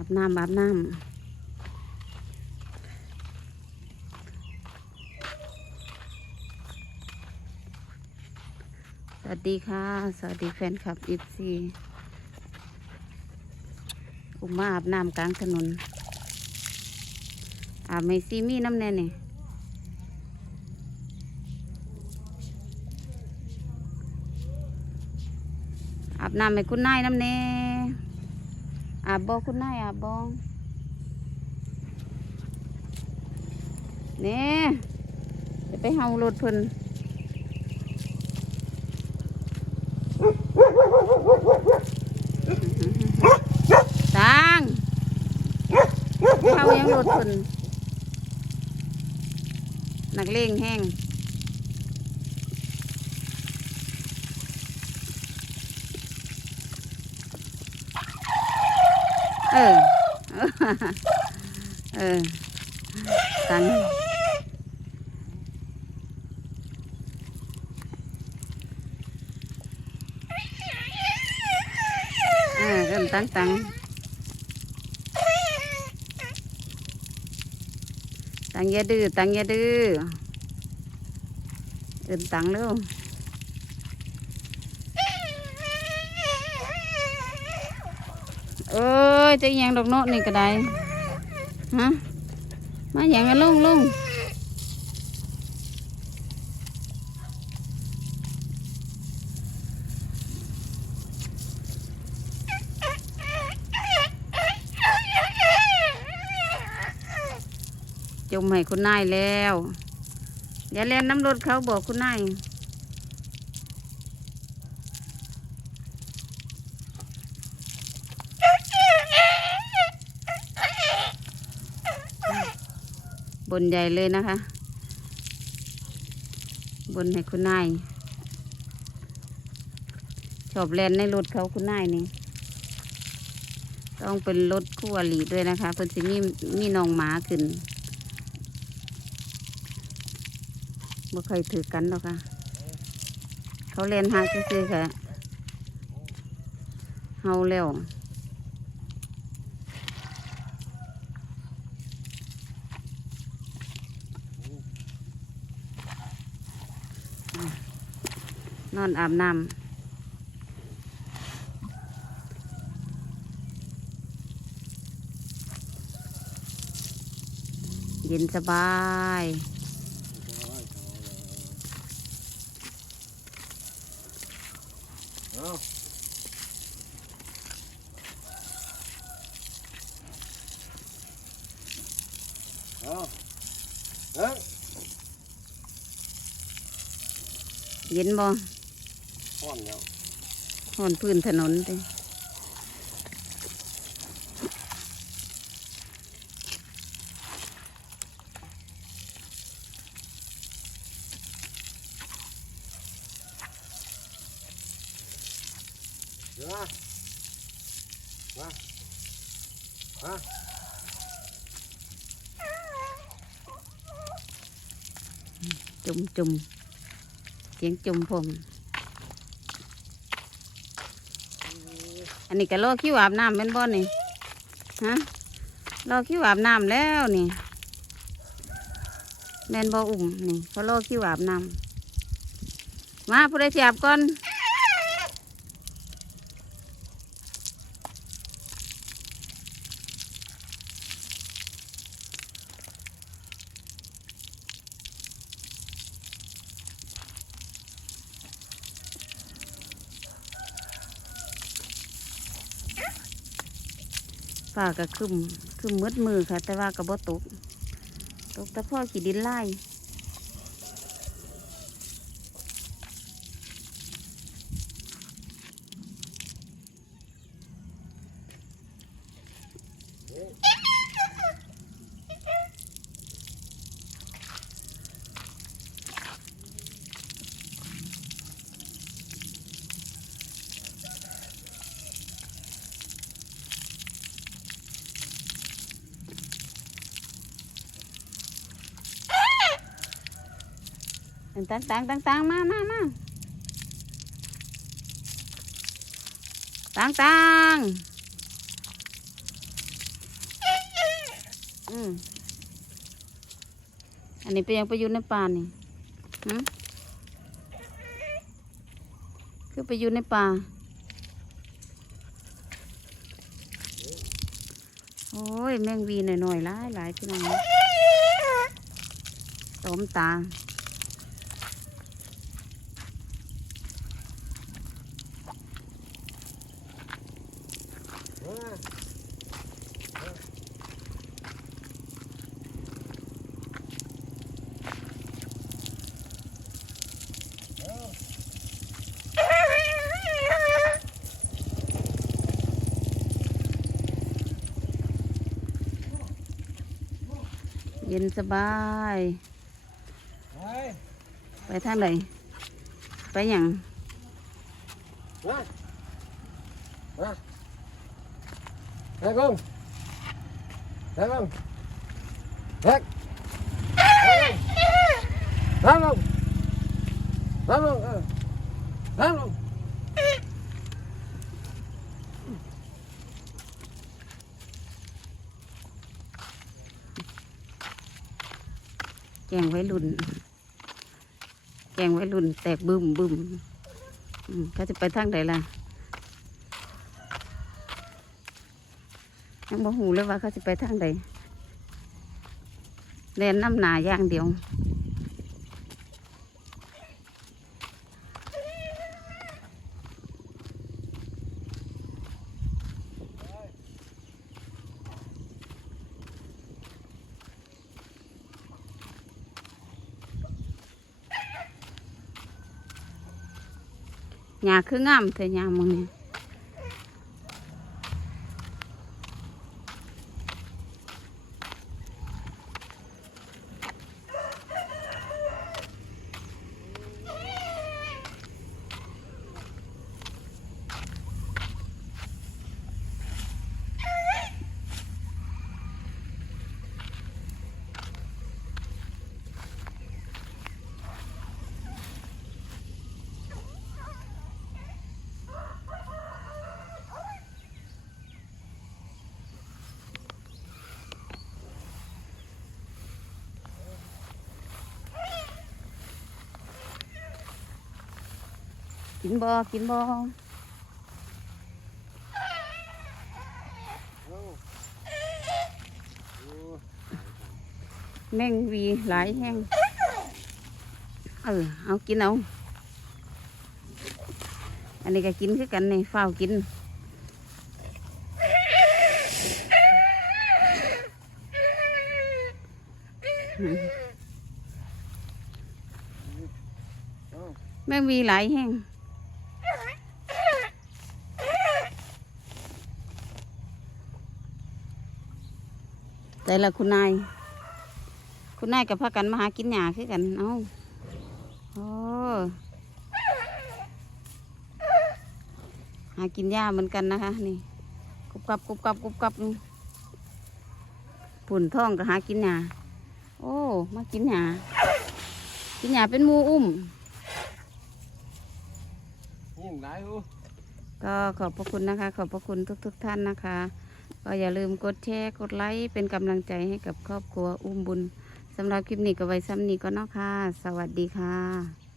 อาบน้ำอาบน้ำสวัสดีค่ะ สวัสดีแฟนคลับอีฟซีอุมาอาบน้ำกลางถนน อาบไม่ซีมีน้ำแน่นี่อาบน้ำให้คุณนายน้ำแน่ อาบบ่คุณนายอาบบ่เนี่ยจะไปเฮารถเพิ่นตังเฮายังรถเพิ่นนักเลงแห้ง เออเออตังเออเริ่มตังตังตังอย่าดื้อตังอย่าดื้อเริ่มตังเร็ว เอ้ยจะยังดอกโน้นี่ก็ได้ฮะมาอย่างกันลุงลุงจมให้คุณนายแล้ว อย่าเล่นน้ำรถเขาบอกคุณนาย บนใหญ่เลยนะคะ บนให้คุณนาย ชอบเล่นในรถเขาคุณนายนี่ ต้องเป็นรถคู่อริด้วยนะคะ เพิ่นสิมีมีน้องหมาขึ้นบ่เคยถือกันหรอกค่ะ เขาเล่นหาซื่อๆค่ะเฮาแล้ว นอนอาบน้ำเย็นสบายเอาเอาเอ้ยเย็นบ่ ห้อนแล้วหอนพื้นถนนเด้เดี๋ยวมามามาจุ่มจุ่มเสียงจุ่มผม อันนี้ก็รอคิวอาบน้ำเป็นบ่นี่ฮะรอคิวอาบน้ำแล้วนี่แม่นบ่อุ่มนี่เขารอคิวอาบน้ำมาผู้ใดสิอาบก่อน ฝ้าก็คึมคึมมืดมือค่ะ แต่ว่าก็บ่ตก ตกแต่พ่อขี่ดินไล่ ตังตังตังตังมามามาตังตังอืมอันนี้ไปยังไปอยู่ในป่านี่หืมคือไปอยู่ในป่า โอ้ย แมงวีหน่อยๆหลายหลายพี่น้องตอมตา เออ เย็นสบายไปไปทางไหนไปอย่างมามาเฮ้ยกุ้งเฮ้ยกุ้งเฮ้ยน้ำลงน้ำลงเออน้ำลง แกงไว้รุ่น แกงไว้รุ่น แตกบึมบึมอืมเขาจะไปทางไหนล่ะยังบ่หูเลยว่าเขาจะไปทางใดเล่นน้ำหนาอย่างเดียว หญ้าคืองามเถอะหญ้ามึงนี่ กินบ่กินบ่แมงวีหลายแห้งเออเอากินเอาอันนี้ก็กินคือกันนี่ฝ้าวกินแมงวีหลายแห้ง แต่ละคุณนาย คุณนายกับพากันมาหากินหญ้าคือกัน เอาโอ้หากินหญ้าเหมือนกันนะคะ นี่กรุบกรับกรุบกรับกรุบกรับนี่ผุ่นท้องก็หากินหญ้าโอ้ มากินหญ้ากินหญ้าเป็นหมูอุ้มยิ่งหลายหูก็ขอบพระคุณนะคะ ขอบพระคุณทุก ๆทท่านนะคะ ก็อย่าลืมกดแชร์ กดไลค์ เป็นกำลังใจให้กับครอบครัวอุ้มบุญสำหรับคลิปนี้ก็ไว้ซ้ำนี้ก็นอกค่ะ สวัสดีค่ะ